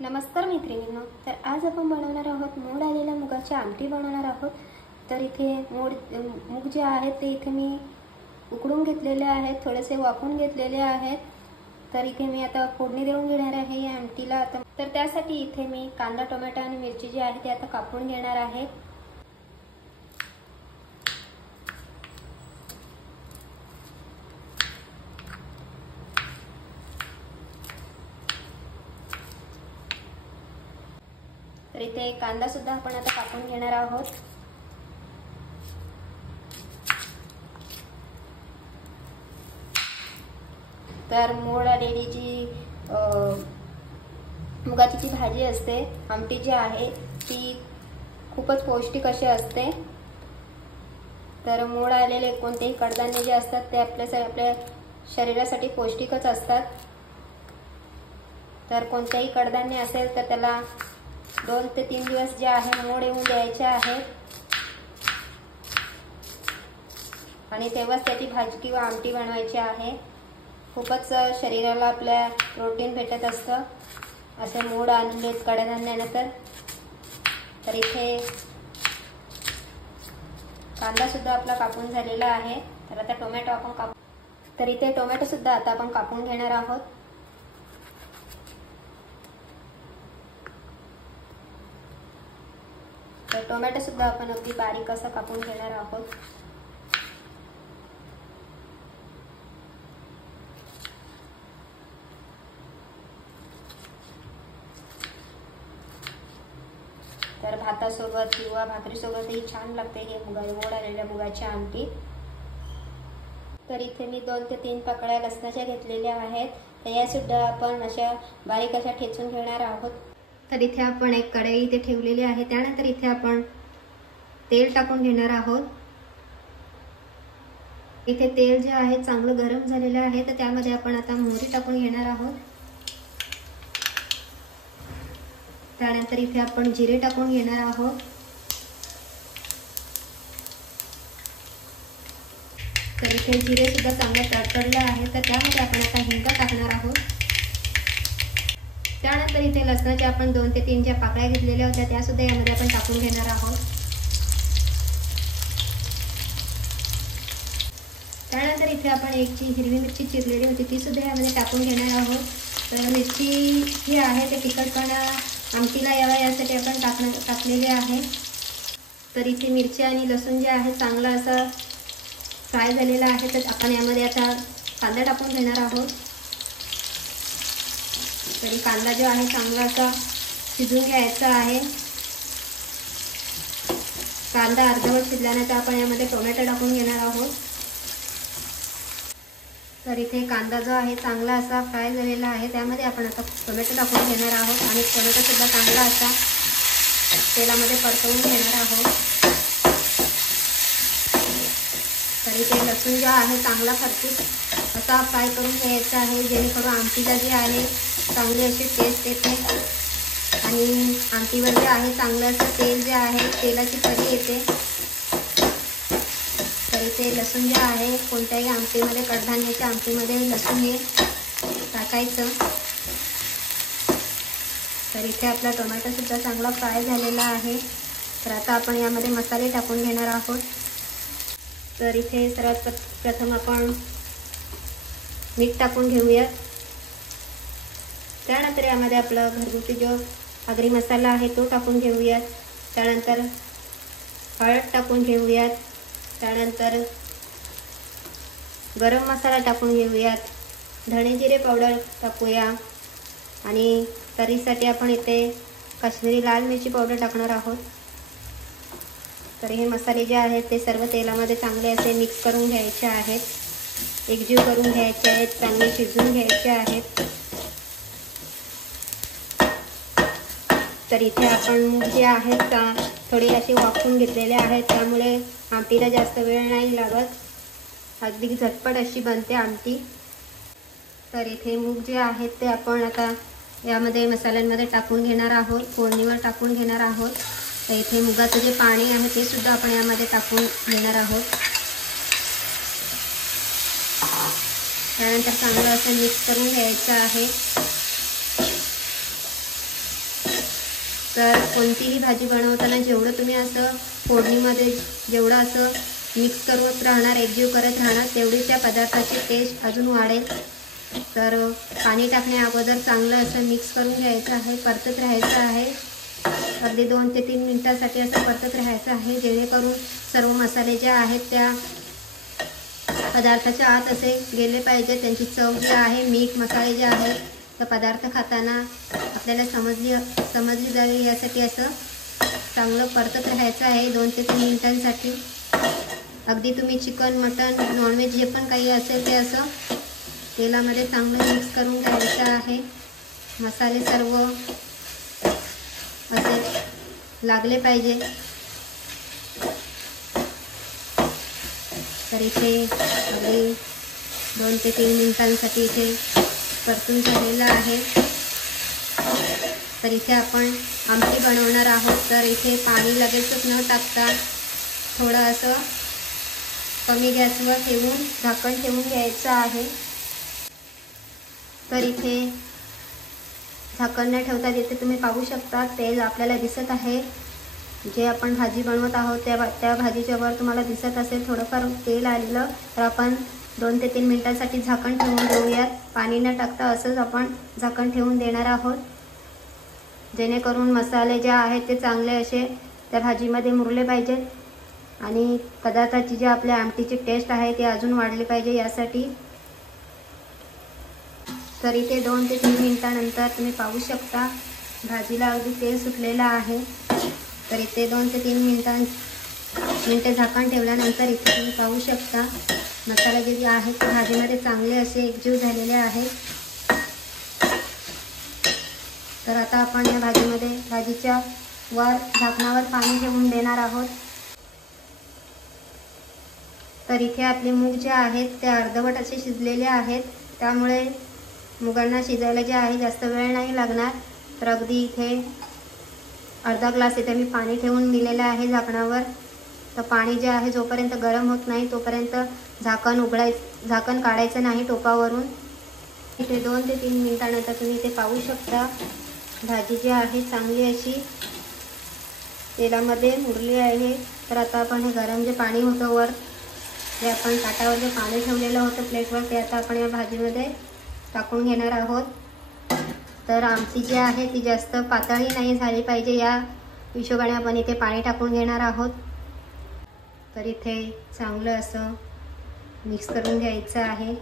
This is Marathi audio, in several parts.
नमस्कार मैत्रिणींनो, तर आज आपण बनवणार आहोत मोड आलेल्या मुगाची आमटी बनवणार आहोत। तर इथे मूग जे आहेत ते इथे मी उकडून घेतलेले आहेत, थोडेसे वाफवून घेतलेले आहेत। तर इथे मी आता फोडणी देऊन घेणार आहे या आमटीला। तर त्यासाठी इथे मी कांदा, टोमॅटो आणि मिरची जी आहे ते आता कापून घेणार आहे। तर इथे कांदा सुद्धा आपण आता कापून घेणार आहोत। तर मोड आलेली जी मुगाची जी भाजी असते, आमटी जी आहे ती खूपच पौष्टिक अशी असते। तर मोड आलेले कोणतेही कडधान्य जे असतात ते आपल्या शरीरासाठी पौष्टिकच असतात। तर कोणतेही कडधान्य असेल तर त्याला 2 ते 3 दिवस जे आहे मोड येऊन द्यायचे आहेत आणि तेव्हाच त्याची भाजी किंवा आमटी बनवायची आहे। खूपच शरीराला आपल्या प्रोटीन भेटत असतं असे मोड आणले कडधान्यानंतर। तर इथे कांदा सुद्धा आपला कापून झालेला आहे। तर आता टोमॅटो आपण तर इथे टोमॅटो सुद्धा आता आपण कापून घेणार आहोत। तर टोमॅटो सुद्धा आपण अगदी बारीक असं कापून घेणार आहोत। तर भातासोबत किंवा भाकरीसोबतही छान लागते हे मोड आलेल्या मुगाची आमटी। तर इथे मी 2 ते 3 पाकळ्या लसणाच्या घेतलेल्या आहेत। तर या सुद्धा आपण अशा बारीक अशा ठेचून घेणार आहोत। तर इथे आपण एक कढई इथे ठेवलेली आहे। त्यानंतर इथे आपण तेल टाकून घेणार आहोत। इथे तेल जे आहे चांगलं गरम झालेलं आहे, तर त्यामध्ये आपण आता मोहरी टाकून घेणार आहोत। त्यानंतर इथे आपण जिरे टाकून घेणार आहोत। तर इथे जिरे सुद्धा चांगलं तडतडलं आहे, तर त्यामध्ये आपण आता हिंग टाकणार आहोत। त्यानंतर इथे लसणाच्या आपण 2 ते 3 ज्या पाकळ्या घेतलेल्या होत्या त्या सुद्धा यामध्ये आपण टाकून घेणार आहोत। त्यानंतर इथे आपण एक हिरवी मिरची चिरलेली होती ती सुद्धा यामध्ये टाकून घेणार आहोत। तर मिरची जी आहे ते तिखटपणा आमटीला यावा यासाठी आपण टाकलेले आहे। तर इथे मिरची आणि लसूण जे आहे चांगला असा फ्राय झालेला आहे। तर आपण यामध्ये आता कांदा टाकून घेणार आहोत। तरी कांदा जो आहे चांगला असा शिजून घ्यायचा आहे। कांदा अर्धवट शिजल्यानंतर आपण यामध्ये टोमॅटो टाकून घेणार आहोत। तर इथे कांदा जो आहे चांगला असा फ्राय झालेला आहे, त्यामध्ये आपण आता टोमॅटो टाकून घेणार आहोत आणि टोमॅटो सुद्धा चांगला असा तेलामध्ये परतवून घेणार आहोत। तर इथे लसूण जो आहे चांगला खरपूस असा फ्राय करून घ्यायचा आहे, जेणेकरून आमटीला जी आहे चांगली अशी टेस्ट येते आणि आमटीवर जे आहे चांगलं असं तेल जे आहे तेलाची कढी येते। तर इथे लसूण जे आहे कोणत्याही आमटीमध्ये, कडधान्याच्या आमटीमध्ये लसूण हे टाकायचं। तर इथे आपला टोमॅटो सुद्धा चांगला फ्राय झालेला आहे। तर आता आपण यामध्ये मसाले टाकून घेणार आहोत। तर इथे सर्वात प्रथम आपण मीठ टाकून घेऊया। त्यानंतर यामध्ये आपला घरगुती जो आगरी मसाला आहे तो टाकून घेऊयात। त्यानंतर हळद टाकून घेऊयात। त्यानंतर गरम मसाला टाकून घेऊयात। धणे जिरे पावडर टाकूया आणि तरीसाठी आपण इथे काश्मीरी लाल मिरची पावडर टाकणार आहोत। तर हे मसाले जे आहेत ते सर्व तेलामध्ये चांगले असे मिक्स करून घ्यायचे आहेत, एकजीव करून घ्यायचे आहेत, चांगले शिजवून घ्यायचे आहेत। तर इथे आपण मूग जे आहेत थोडी अशी वाफवून घेतलेले आहेत, त्यामुळे आमटीला जास्त वेळ नाही लागत, अगदी झटपट अशी बनते आमटी। तर इथे मूग जे आहेत ते आपण आता यामध्ये मसाल्यांमध्ये टाकून घेणार आहोत, फोडणीवर टाकून घेणार आहोत। तर इथे मुगाचं जे पाणी आहे ते सुद्धा आपण यामध्ये टाकून घेणार आहोत। त्यानंतर चांगलं असं मिक्स करून घ्यायचं आहे। तर कोणतीही भाजी बनवताना जेवढं तुम्ही असं फोडणीमध्ये जेवढं असं मिक्स करत राहणार, एकजीव करत राहणार, तेवढी त्या पदार्थाची टेस्ट अजून वाढेल. तर पाणी टाकण्या अगोदर चांगलं असं मिक्स करून घ्यायचं आहे, परतत राहायचं आहे. अगदी 2 ते 3 मिनिटांसाठी असं परतत राहायचं आहे, जेणेकरून सर्व मसाले जे आहेत त्या पदार्थाच्या आत असे गेले पाहिजे. त्यांची चव जी आहे, मीठ मसाले जे आहेत तर पदार्थ खाताना आपल्याला समजली जावी यासाठी असं चांगलं परतत राहायचं आहे 2 ते 3 मिनिटांसाठी. अगदी तुम्ही चिकन, मटन, नॉनव्हेज जे पण काही असेल ते असं तेलामध्ये चांगलं मिक्स करून घ्यायचं आहे. मसाले सर्व असे लागले पाहिजे. तर इथे अगदी 2 ते 3 मिनिटांसाठी इथे परतून झालेलं आहे. तर इथे आपण आमटी बनवणार आहोत. तर इथे पाणी लगेचच न टाकता थोडं असं कमी गॅसवर ठेवून झाकण ठेवून घ्यायचं आहे. तर इथे झाकण न ठेवता इथे तुम्ही पाहू शकता तेल आपल्याला दिसत आहे. जे आपण भाजी बनवत आहोत त्या भाजीच्या वर तुम्हाला दिसत असेल थोडंफार तेल आलेलं. तर आपण 2 ते 3 मिनिटांसाठी झाकण ठेवून देऊयात. पाणी न टाकता असंच आपण झाकण ठेवून देणार आहोत, जेणेकरून मसाले जे आहेत ते चांगले असे त्या भाजीमध्ये मुरले पाहिजेत आणि पदार्थाची जी आपल्या आमटीची टेस्ट आहे ती अजून वाढली पाहिजे यासाठी. तर इथे 2 ते 3 मिनिटांनंतर तुम्ही पाहू शकता भाजीला अगदी तेल सुटलेलं आहे. तर इथे 2 ते 3 मिनिटे झाकण ठेवल्यानंतर इथे तुम्ही पाहू शकता मसाले जे आहेत ते भाजीमध्ये चांगले असे एकजीव झालेले आहेत. तर आता आपण या भाजीच्या वर झाकणावर पाणी ठेवून देणार आहोत. तर इथे आपले मूग जे आहेत ते अर्धवट असे शिजलेले आहेत, त्यामुळे मुगांना शिजायला जे आहे जास्त वेळ नाही लागणार. तर अगदी इथे अर्धा ग्लास इथे मी पाणी ठेवून दिलेलं आहे झाकणावर. तर पाणी जे आहे जोपर्यंत गरम होत नाही तोपर्यंत झाकण काढायचं नाही टोपावरून. इथे 2 ते 3 मिनिटांनंतर तुम्ही इथे पाहू शकता भाजी जी आहे चांगली अशी तेलामध्ये मुरली आहे. तर आता आपण हे गरम जे पाणी होतं वर, जे आपण ताटावर जे पाणी ठेवलेलं होतं प्लेटवर, ते आता आपण या भाजीमध्ये टाकून घेणार आहोत. तर आमटी जी आहे ती जास्त पातळी नाही झाली पाहिजे या हिशोबाने आपण इथे पाणी टाकून घेणार आहोत. तर इथे चांगलं असं मिक्स करून घ्यायचं आहे.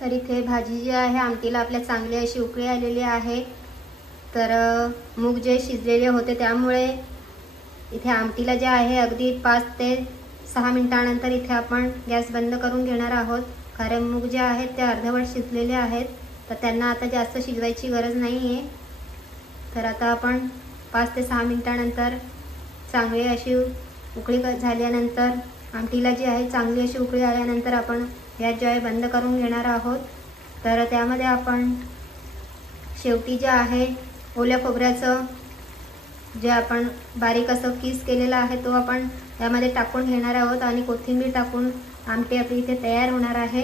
तर इथे भाजी जी आहे आमटीला आपल्या चांगली अशी उकळी आलेली आहे. तर मूग जे शिजलेले होते त्यामुळे इथे आमटीला जे आहे अगदी 5 ते 6 मिनिटांनंतर इथे आपण गॅस बंद करून घेणार आहोत. कारण मूग जे आहेत ते अर्धवट शिजलेले आहेत, तर त्यांना आता जास्त शिजवायची गरज नाही आहे. तर आता आपण 5 ते 6 मिनिटांनंतर चांगली अशी उकळी झाल्यानंतर आमटीला जी आहे चांगली अशी उकळी आल्यानंतर आपण गॅस जो आहे बंद करून घेणार आहोत. तर त्यामध्ये आपण शेवटी जे आहे ओल्या खोबऱ्याचं जे आपण बारीक असं किस केलेला आहे तो आपण यामध्ये टाकून घेणार आहोत आणि कोथिंबीर टाकून आमटी आपली इथे तयार होणार आहे.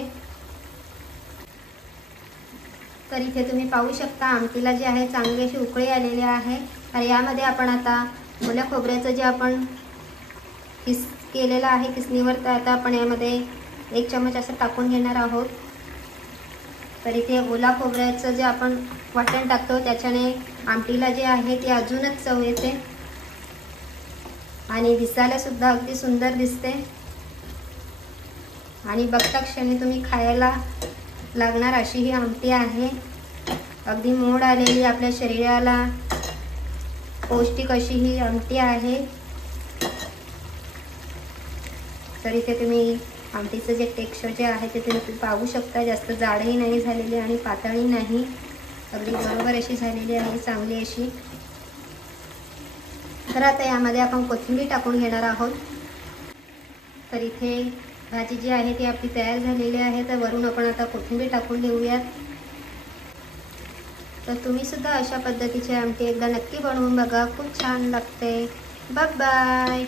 तर इथे तुम्ही पाहू शकता आमटीला जे आहे चांगली अशी उकळी आलेली आहे. तर यामध्ये आपण आता ओल्या खोबऱ्याचं जे आपण किस केलेलं आहे किसणीवर, तर आता आपण यामध्ये 1 चमच असं टाकून घेणार आहोत. तर इथे ओला खोबऱ्याचं जे आपण वाटण टाकतो त्याच्याने आमटीला जे आहे ती अजूनच चव येते आणि दिसायला सुद्धा अगदी सुंदर दिसते आणि बघता क्षणी तुम्ही खायला लागणार अशी ही आमटी आहे. अगदी मोड आलेली आपल्या शरीराला पौष्टिक अशी ही आमटी आहे. तर इथे तुम्ही आमटीचं जे टेक्स्चर जे आहे ते तुम्ही पाहू शकता. जास्त जाडही नाही झालेली आणि पातळही नाही, अगदी बरोबर अशी झालेली आहे चांगली अशी. तर आता यामध्ये आपण कोथिंबीर टाकून घेणार आहोत. तर इथे भाजी जी आहे ती आपली तयार झालेली आहे. तर वरून आपण आता कोथिंबीर टाकून देऊयात. तर तुम्ही सुद्धा अशा पद्धतीची आमटी एकदा नक्की बनवून बघा, खूप छान लागते. Bye bye.